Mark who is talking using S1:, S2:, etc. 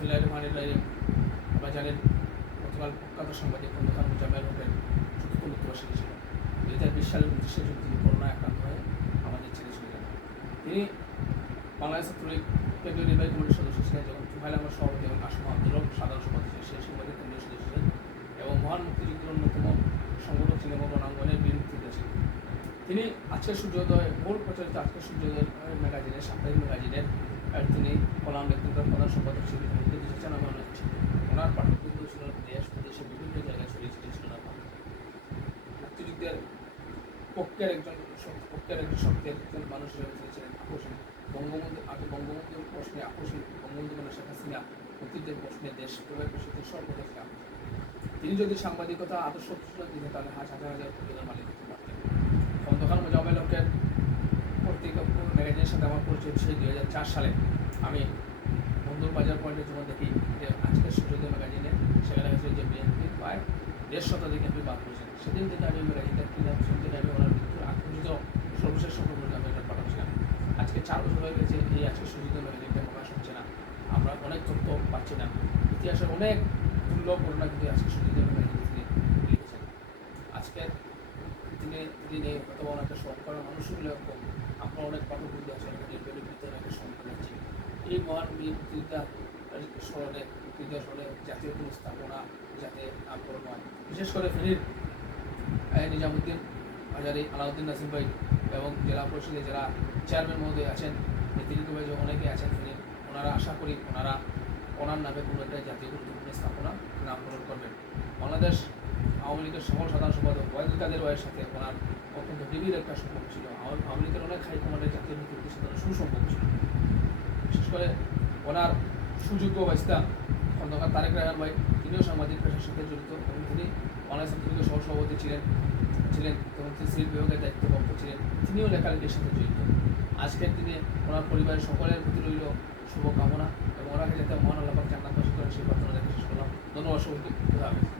S1: বিসমিল্লাহ রহমান রহিম। আপনারা জানেন গতকাল প্রখ্যাত সাংবাদিক খন্দকার মুজামের হোটেল চতুর্থ মৃত্যুবাসী ছিল দুই হাজার বিশ সালের উনত্রিশে জুন তিনি করোনা আক্রান্ত হয়ে আমাদের ছেড়ে চলে যান। তিনি বাংলাদেশ ছাত্রলীগ কেন্দ্রীয় নির্বাহী কমিটির সদস্য ছিলেন, যখন চুহাইল আমার সভাপতি এবং আসম আন্দোলন সাধারণ সভাপতি সেই সময় কেন্দ্রীয় সদস্য ছিলেন এবং মহান মুক্তিযুদ্ধের অন্যতম সংগঠক ছিলেন এবং রণাঙ্গনের বিরুদ্ধে ছিলেন তিনি আজকের সূর্যোদয়, মূল প্রচারিত আজকের সূর্যোদয় ম্যাগাজিনের সাপ্তাহিক ম্যাগাজিনের তিনি কলাম নেতৃত্বের প্রধান সম্পাদক ছিলেন তিনি আমি অনেক ছিলেন ওনার পাঠকবৃন্দ ছিল দেশ বিদেশে বিভিন্ন জায়গায় ছড়িয়ে ছিটিয়ে ছিল ওনার মুক্তিযুদ্ধের পক্ষের একজন পক্ষের একজন শক্তি একজন মানুষ হিসেবে তিনি ছিলেন আকর্ষণ বঙ্গবন্ধু, আগে বঙ্গবন্ধুর প্রশ্নে আকর্ষণ বঙ্গবন্ধু মানে শেখ হাসিনা। মুক্তিযুদ্ধের প্রশ্নে দেশ প্রেমের প্রশ্নে সর্বদা ছিলেন তিনি যদি সাংবাদিকতা, আদর্শ প্রশ্ন দিতেন, তাহলে হাজার হাজার কোটি মালিক হতে পারতেন খন্দকার মোজামেল হকের পত্রিকা ম্যাগাজিনের সাথে আমার পরিচয় সেই দুই হাজার চার সালে আমি বন্ধুর বাজার পয়েন্টে যখন দেখি যে আজকের সূর্যোদয় ম্যাগাজিনে সেখানে হয়েছে যে বিএনপি প্রায় দেড় শতাধিক এমপি বাদ করেছেন সেদিন থেকে আমি ম্যাগাজিনটা সেদিন থেকে আমি ওনার মৃত্যুর আক্রমিত সর্বশেষ করে আমি এটা পাঠাচ্ছিলাম। আজকে চার বছর হয়ে গেছে এই আজকে সূর্যোদয় ম্যাগাজিনটা প্রকাশ হচ্ছে না। আমরা অনেক তথ্য পাচ্ছি না। ইতিহাসে অনেক দুর্লভ ঘটনা কিন্তু আজকে সূর্যোদয় ম্যাগাজিনে তিনি লিখেছেন আজকের দিনে দিনে অথবা ওনাকে স্মরণ করার মানুষগুলো আপনার অনেক পাঠক বুদ্ধি আছে অনেকে নির্বাচিত অনেকে স্মরণ করেছি এই মহান বীর মুক্তিযোদ্ধা স্মরণে মুক্তিযোদ্ধা স্মরণে জাতীয় কোনো স্থাপনা যাতে নামকরণ হয়। বিশেষ করে ফেনীর নিজামুদ্দিন হাজারি আলাউদ্দিন নাসিম ভাই এবং জেলা পরিষদের যারা চেয়ারম্যান মহোদয় আছেন নেতৃত্ব ভাই যে অনেকে আছেন ফেনীর, ওনারা আশা করি ওনারা ওনার নামে কোনো একটা জাতীয় গুরুত্বপূর্ণ স্থাপনা নামকরণ করবেন। বাংলাদেশ আওয়ামী লীগের সকল সাধারণ সম্পাদক ওয়াইদুল কাদের ওয়াইয়ের সাথে ওনার অত্যন্ত নিবিড় একটা সম্পর্ক ছিল। আওয়ামী লীগের অনেক হাইকমান্ডের জাতীয় নেতৃত্বের সাথে সুসম্পর্ক ছিল। বিশেষ করে ওনার সুযোগ্য বাইস্তা খন্দকার তারেক রায়হান ভাই, তিনিও সাংবাদিক পেশার সাথে জড়িত এবং তিনি বাংলাদেশ ছাত্রলীগের সহসভাপতি ছিলেন ছিলেন এবং তিনি সিভিল বিভাগের দায়িত্বপ্রাপ্ত ছিলেন। তিনিও লেখালেখির সাথে জড়িত। আজকের দিনে ওনার পরিবারের সকলের প্রতি রইল শুভকামনা এবং ওনাকে যাতে মহান আল্লাহ জান্নাত বাসী করেন সেই প্রার্থনা দেখে শেষ করলাম। ধন্যবাদ সবাইকে।